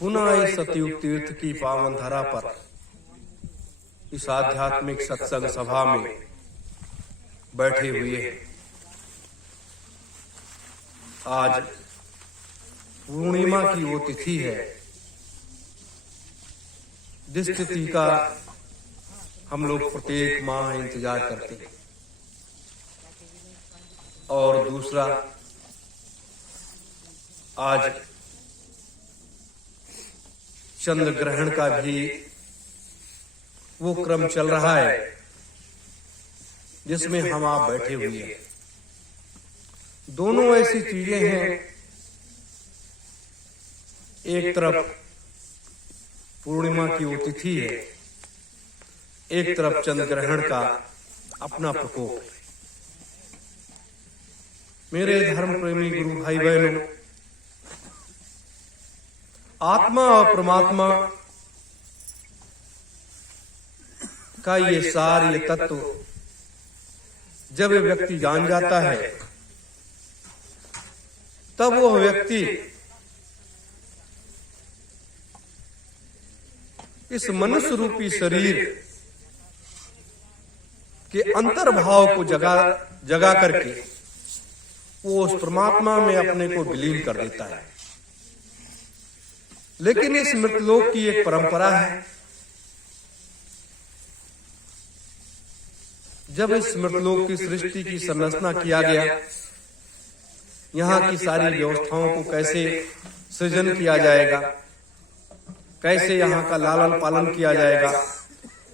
पुनः इस सतयुग तीर्थ की पावन धरा पर इस आध्यात्मिक सत्संग सभा में बैठे हुए हैं। आज पूर्णिमा की वो तिथि है जिस तिथि का हम लोग प्रत्येक माह इंतजार करते हैं। और दूसरा, आज चंद्र ग्रहण का भी वो क्रम चल रहा है जिसमें हम आप बैठे हुए हैं। दोनों ऐसी चीजें हैं, एक तरफ पूर्णिमा की वो तिथि है, एक तरफ चंद्र ग्रहण का अपना प्रकोप है। मेरे धर्म प्रेमी गुरु भाई बहनों, आत्मा और परमात्मा का ये सार, ये तत्व जब ये व्यक्ति जान जाता है तब वो व्यक्ति इस मनुष्य रूपी शरीर के अंतर्भाव को जगा करके वो उस परमात्मा में अपने को विलीन कर देता है। लेकिन इस मृतलोक की एक परंपरा है, जब इस मृतलोक की सृष्टि की संरचना किया गया, यहाँ की सारी व्यवस्थाओं को कैसे सृजन किया जाएगा, कैसे यहाँ का लालन पालन किया जाएगा,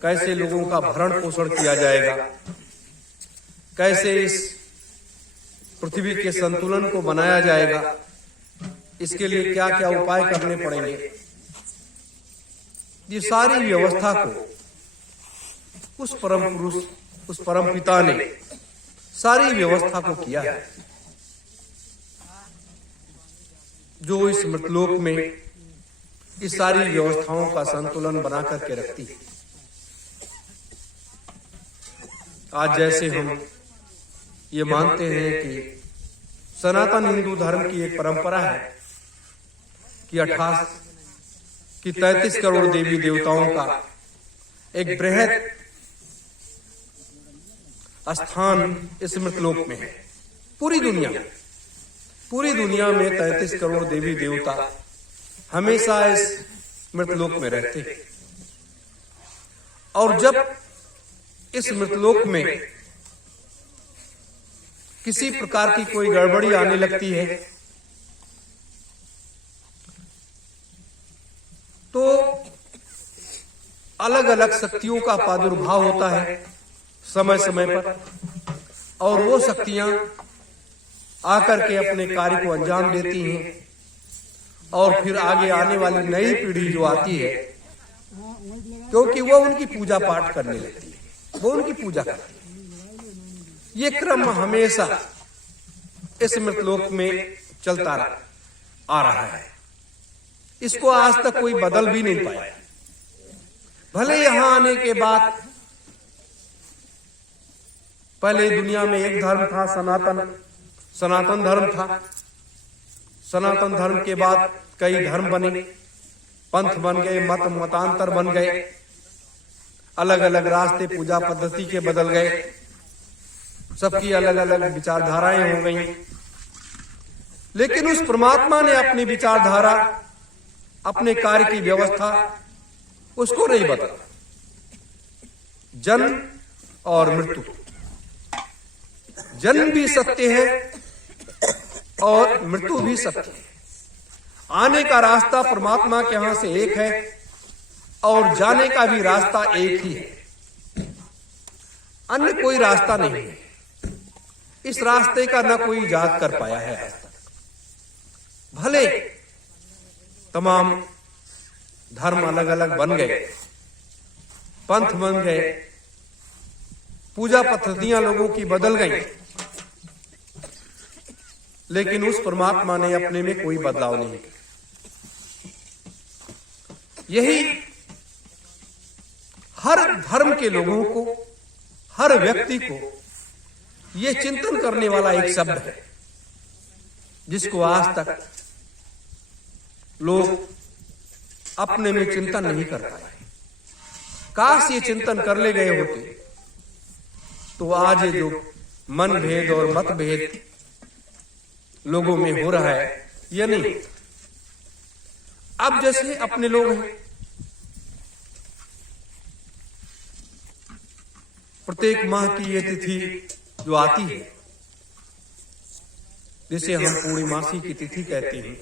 कैसे लोगों का भरण पोषण किया जाएगा, कैसे इस पृथ्वी के संतुलन को बनाया जाएगा, इसके लिए क्या क्या उपाय करने पड़ेंगे, ये सारी व्यवस्था को उस परम पुरुष, उस परम पिता ने सारी व्यवस्था को किया है, जो इस मृतलोक में इस सारी व्यवस्थाओं का संतुलन बना करके रखती है। आज जैसे हम ये मानते हैं कि सनातन हिंदू धर्म की एक परंपरा है कि 33 करोड़ देवी देवताओं का एक बृहद स्थान इस मृतलोक में है। पूरी दुनिया में 33 करोड़ देवी देवता हमेशा इस मृतलोक में रहते हैं। और जब इस मृतलोक में किसी प्रकार की कोई गड़बड़ी आने लगती है तो अलग अलग शक्तियों का प्रादुर्भाव होता है समय समय पर, और वो शक्तियां आकर के अपने कार्य को अंजाम देती हैं। और फिर आगे आने वाली नई पीढ़ी जो आती है, क्योंकि वो उनकी पूजा पाठ करने लगती है, वो उनकी पूजा करती है। ये क्रम हमेशा इस मृतलोक में चलता आ रहा है। इसको आज तक कोई बदल भी नहीं पाया। भले यहां आने के बाद पहले दुनिया में एक धर्म था, सनातन धर्म था। सनातन धर्म के बाद कई धर्म बने, पंथ बन गए, मतांतर बन गए, अलग अलग रास्ते पूजा पद्धति के बदल गए, सबकी अलग अलग विचारधाराएं हो गई। लेकिन उस परमात्मा ने अपनी विचारधारा, अपने कार्य की व्यवस्था उसको नहीं बदला। जन्म और मृत्यु, जन्म भी सत्य है और मृत्यु भी सत्य है। आने का रास्ता परमात्मा के यहां से एक है और जाने का भी रास्ता एक ही है, अन्य कोई रास्ता नहीं है। इस रास्ते का न कोई इजाद कर पाया है आज तक। भले तमाम धर्म अलग अलग बन गए, पंथ बन गए, पूजा पद्धतियां लोगों की बदल गई, लेकिन उस परमात्मा ने अपने में कोई बदलाव नहीं किया। यही हर धर्म के लोगों को, हर व्यक्ति को ये चिंतन करने वाला एक शब्द है, जिसको आज तक लोग अपने में चिंतन नहीं कर पाए। काश ये चिंतन कर ले गए होते तो आज ये जो मन भेद और मत भेद लोगों में हो रहा है ये नहीं। अब जैसे अपने लोग हैं, प्रत्येक माह की ये तिथि जो आती है जिसे हम पूर्णिमासी की तिथि कहते हैं,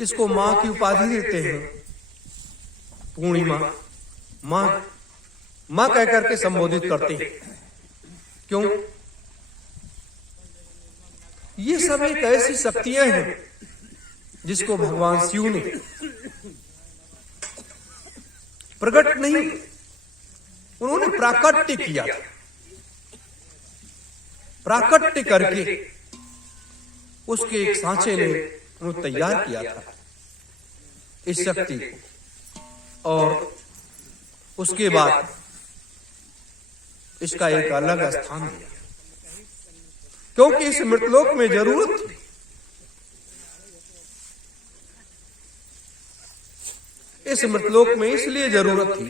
इसको मां की उपाधि देते हैं। पूर्णिमा मां मां कहकर के संबोधित करते हैं। क्यों? ये सब एक ऐसी शक्तियां हैं जिसको भगवान शिव ने प्रकट नहीं, उन्होंने प्राकट्य किया था। प्राकट्य करके उसके एक सांचे ने उन्होंने तैयार किया था इस शक्ति को, और उसके बाद इसका एक अलग स्थान दिया, क्योंकि इस मृतलोक में जरूरत थी। इस मृतलोक में इसलिए जरूरत थी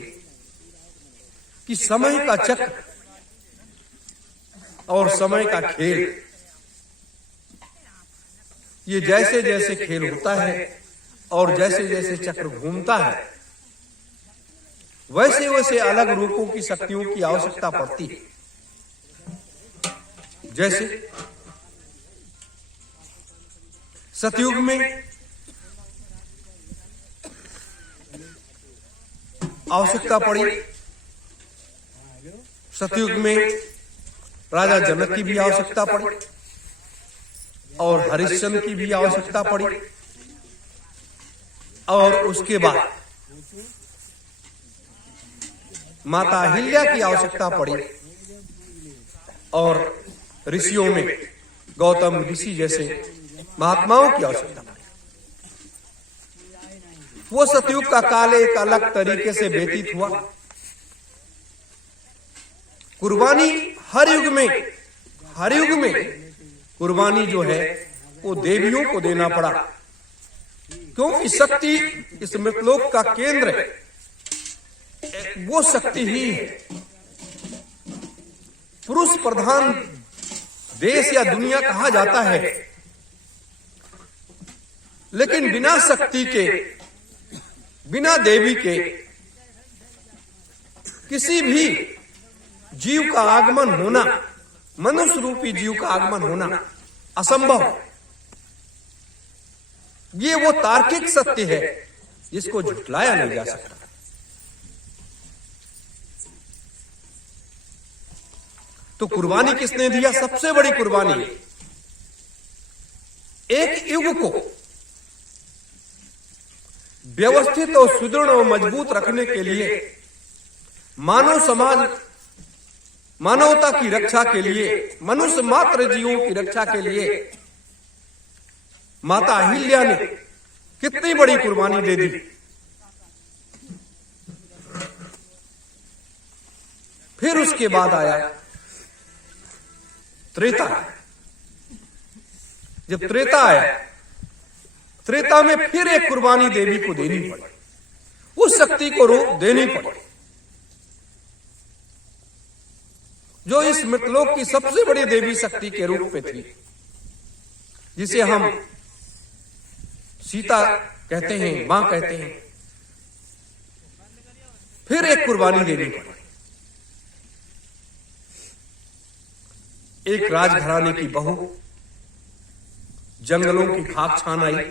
कि समय का चक्र और समय का खेल, ये जैसे जैसे खेल होता है और जैसे जैसे चक्र घूमता है, वैसे वैसे अलग रूपों की शक्तियों की आवश्यकता पड़ती है। जैसे सतयुग में आवश्यकता पड़ी, सतयुग में राजा जनक की भी आवश्यकता पड़ी और हरिश्चंद्र की भी आवश्यकता पड़ी, और उसके बाद माता अहिल्या की आवश्यकता पड़ी, और ऋषियों में गौतम ऋषि जैसे महात्माओं की आवश्यकता पड़ी। वो सतयुग का काल एक अलग तरीके से व्यतीत हुआ। कुर्बानी हर युग में कुर्बानी जो है वो देवियों को देना पड़ा, क्योंकि शक्ति इस मृतलोक का केंद्र है। वो शक्ति ही है। पुरुष प्रधान देश या दुनिया कहा जाता है, लेकिन बिना शक्ति के, बिना देवी के किसी भी जीव का आगमन होना, मनुष्य रूपी जीव का आगमन होना असंभव। ये वो तार्किक सत्य है जिसको झुटलाया नहीं जा सकता। तो कुर्बानी किसने दिया? सबसे बड़ी कुर्बानी एक युग को व्यवस्थित और सुदृढ़ और मजबूत रखने के लिए, मानव समाज, मानवता की रक्षा के लिए, मनुष्य मात्र जीवों की रक्षा के लिए माता अहिल्या ने कितनी बड़ी कुर्बानी दे दी। फिर उसके बाद आया त्रेता। जब त्रेता आया, त्रेता में फिर एक कुर्बानी देवी को देनी पड़ी, उस शक्ति को रूप देनी पड़ी जो इस मृतलोक की सबसे बड़ी देवी शक्ति के रूप में थी, जिसे हम सीता कहते हैं, मां कहते हैं। फिर एक कुर्बानी देनी पड़ी। एक राजघराने की बहू जंगलों की खाक छान आई,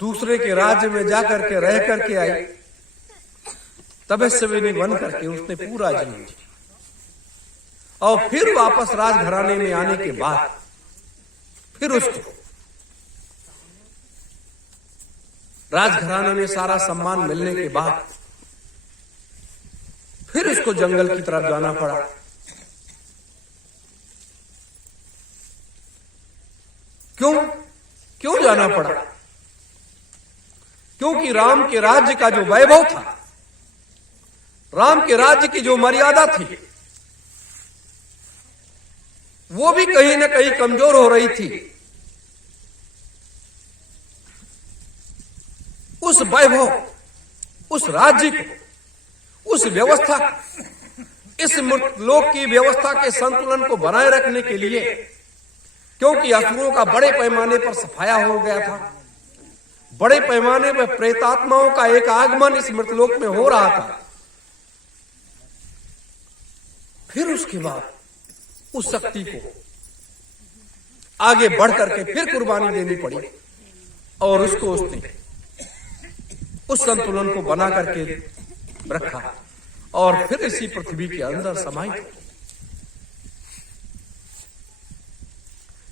दूसरे के राज्य में जाकर के रह करके आई, तपस्वी बन करके उसने पूरा जीवन जिया, और फिर वापस राजघराने में आने के बाद फिर उसको राजघराने में सारा सम्मान मिलने के बाद फिर उसको जंगल की तरफ जाना पड़ा। क्यों जाना पड़ा? क्योंकि राम के राज्य का जो वैभव था, राम के राज्य की जो मर्यादा थी, वो भी कहीं न कहीं कमजोर हो रही थी। उस वैभव, उस राज्य को, उस व्यवस्था, इस मृतलोक की व्यवस्था के संतुलन को बनाए रखने के लिए, क्योंकि असुरों का बड़े पैमाने पर सफाया हो गया था, बड़े पैमाने पर प्रेतात्माओं का एक आगमन इस मृतलोक में हो रहा था, फिर उसके बाद उस शक्ति को आगे बढ़ करके फिर कुर्बानी देनी पड़ी और उसको उसने उस संतुलन को बना करके रखा और फिर इसी पृथ्वी के अंदर समाहित हो।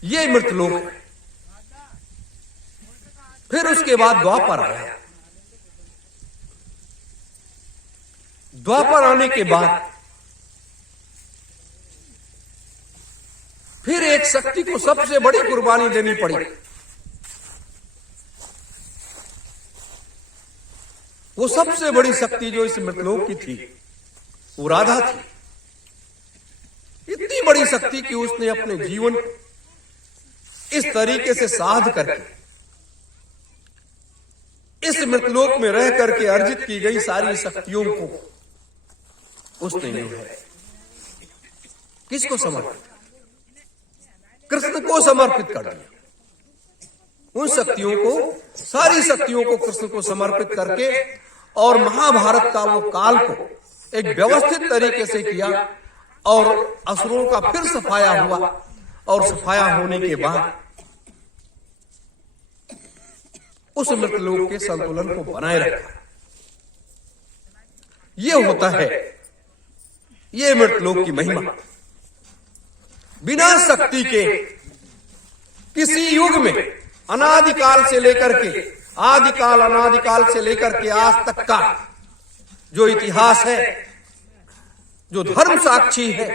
ये मृतलोक है। फिर उसके बाद द्वापर आया। द्वापर आने के बाद फिर एक शक्ति को सबसे बड़ी कुर्बानी देनी पड़ी। वो सबसे बड़ी शक्ति जो इस मृतलोक की थी वो राधा थी। इतनी बड़ी शक्ति कि उसने अपने जीवन इस तरीके से साध करके इस मृतलोक में रह करके अर्जित की गई सारी शक्तियों को उसने जो है किसको समर्पित, कृष्ण को समर्पित कर दिया। उन शक्तियों को, सारी शक्तियों को कृष्ण को समर्पित करके और महाभारत का वो काल को एक व्यवस्थित तरीके से किया और असुरों का फिर सफाया हुआ और सफाया होने के बाद उस मृतलोक के संतुलन को बनाए रखा। ये होता है ये मृतलोक की महिमा। बिना शक्ति के किसी युग में अनादिकाल से लेकर के आदिकाल, अनादिकाल से लेकर के आज तक का जो इतिहास है, जो धर्म साक्षी है,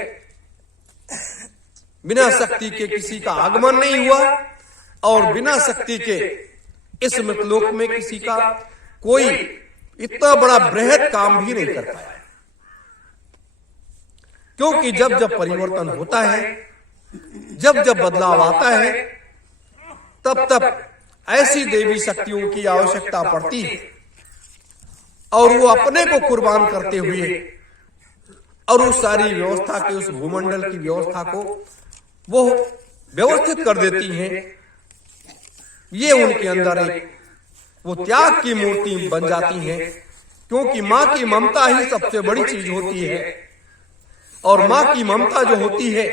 बिना शक्ति के किसी का आगमन नहीं हुआ और बिना शक्ति के इस मृतलोक में किसी का कोई इतना बड़ा बृहद काम भी नहीं कर पाया। क्योंकि जब जब परिवर्तन होता है, जब जब बदलाव आता है, तब तब ऐसी देवी शक्तियों की आवश्यकता पड़ती है और वो अपने को कुर्बान करते हुए और उस सारी व्यवस्था के, उस भूमंडल की व्यवस्था को वो व्यवस्थित कर देती हैं। ये उनके अंदर एक वो त्याग की मूर्ति बन जाती हैं, क्योंकि मां की ममता ही सबसे बड़ी चीज होती है और मां की ममता जो होती है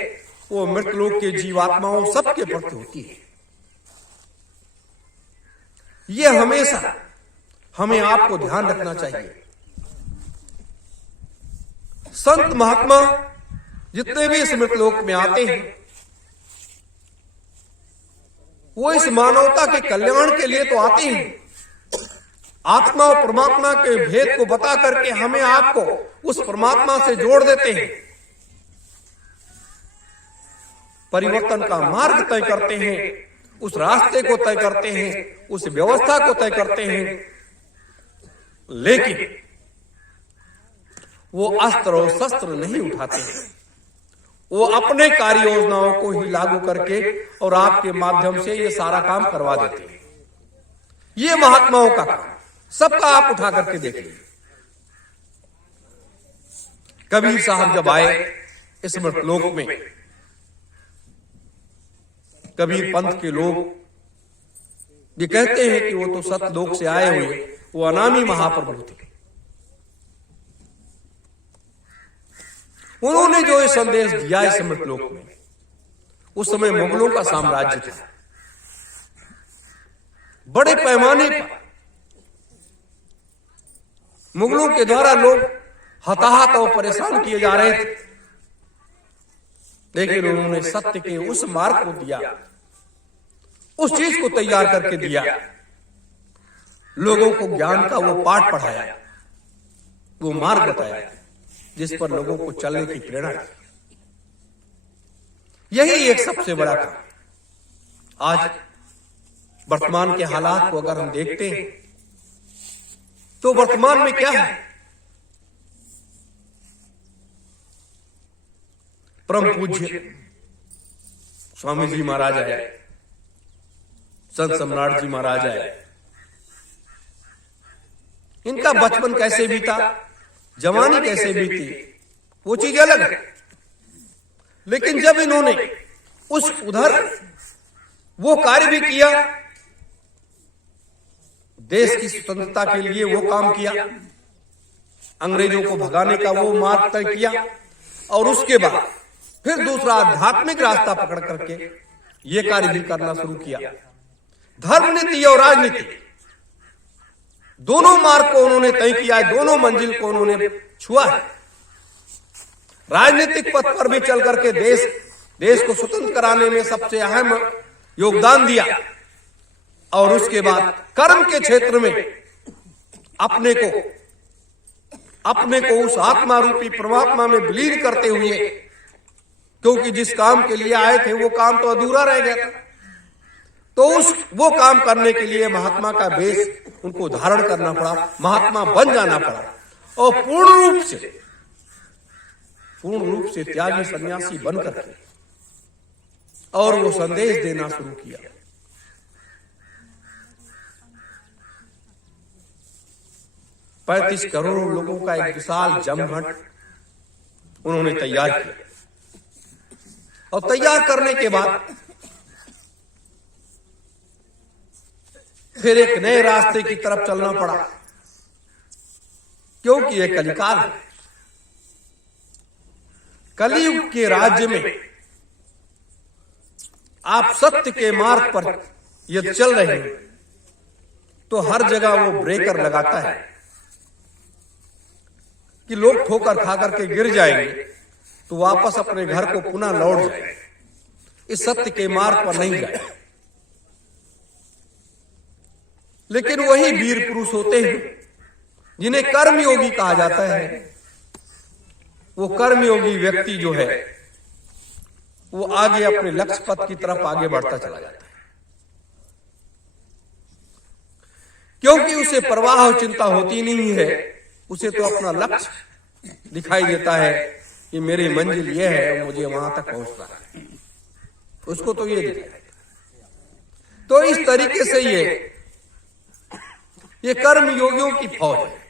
वो मृतलोक के जीवात्माओं सबके प्रति होती है। ये हमेशा हमें आपको ध्यान रखना चाहिए। संत महात्मा जितने भी इस मृतलोक में आते हैं वो इस मानवता के कल्याण के लिए तो आते हैं। आत्मा और परमात्मा के भेद को बता करके हमें आपको उस परमात्मा से जोड़ देते हैं, परिवर्तन का मार्ग तय करते हैं, उस रास्ते को तय करते हैं, उस व्यवस्था को तय करते हैं। लेकिन वो अस्त्र और शस्त्र नहीं उठाते हैं, वो अपने कार्य योजनाओं को ही लागू करके और आपके माध्यम से ये सारा काम करवा देते हैं। ये महात्माओं का काम सबका आप उठा करके देखिए। कबीर साहब जब आए इस मृतलोक में, कबीर पंथ के लोग ये कहते हैं कि वो तो सतलोक से आए हुए, वो अनामी महाप्रभु थे। उन्होंने जो ये संदेश दिया इस मृतलोक में, उस समय मुगलों का साम्राज्य था। बड़े पैमाने पर मुगलों के द्वारा लोग हताहत और परेशान किए जा रहे थे, लेकिन उन्होंने सत्य के उस मार्ग को दिया, उस चीज को तैयार करके दिया, लोगों को ज्ञान का वो पाठ पढ़ाया, वो मार्ग बताया जिस पर लोगों को चलने की प्रेरणा दी। यही एक सबसे बड़ा काम। आज वर्तमान के हालात को अगर हम देखते हैं तो वर्तमान में क्या है? परम पूज्य स्वामी जी महाराज आए, संत सम्राट जी महाराज आए, इनका बचपन कैसे बीता, जवानी कैसे बीती, वो चीज अलग है। लेकिन जब इन्होंने उधर वो कार्य भी किया, देश की स्वतंत्रता के लिए वो काम किया, अंग्रेजों को भगाने का वो मार्ग तय किया, और उसके बाद फिर दूसरा आध्यात्मिक रास्ता पकड़ करके ये कार्य भी करना शुरू किया। धर्म नीति और राजनीति दोनों मार्ग को उन्होंने तय किया है, दोनों मंजिल को उन्होंने छुआ है। राजनीतिक पथ पर भी चल करके देश को स्वतंत्र कराने में सबसे अहम योगदान दिया, और उसके बाद कर्म के क्षेत्र में अपने को उस आत्मा रूपी परमात्मा में विलीन करते हुए, क्योंकि जिस काम के लिए आए थे वो काम तो अधूरा रह गया था, तो वो काम करने के लिए महात्मा का वेश उनको धारण करना पड़ा, महात्मा बन जाना पड़ा, और पूर्ण रूप से त्यागी सन्यासी बनकर के और वो संदेश देना शुरू किया। पैंतीस करोड़ लोगों का एक विशाल जमघट उन्होंने तैयार किया, और तैयार करने के बाद फिर एक नए रास्ते की तरफ चलना पड़ा, क्योंकि यह कलिकाल है। कलियुग के राज्य में आप सत्य के मार्ग पर यदि चल रहे हैं तो हर जगह वो ब्रेकर लगाता है कि लोग ठोकर खा करके गिर जाएंगे तो वापस अपने घर को पुनः लौट जाए, इस सत्य के मार्ग पर नहीं जाए। लेकिन वही वीर पुरुष होते हैं जिन्हें कर्मयोगी कहा जाता है। वो कर्मयोगी व्यक्ति जो है वो आगे अपने लक्ष्य पथ की तरफ आगे बढ़ता चला जाता है, क्योंकि उसे परवाह और चिंता होती नहीं है। उसे तो अपना लक्ष्य दिखाई देता है कि मेरी मंजिल ये है और मुझे वहां तक पहुंचना है, उसको तो ये दिखाई देता। तो इस तरीके से ये कर्म योगियों की फौज है।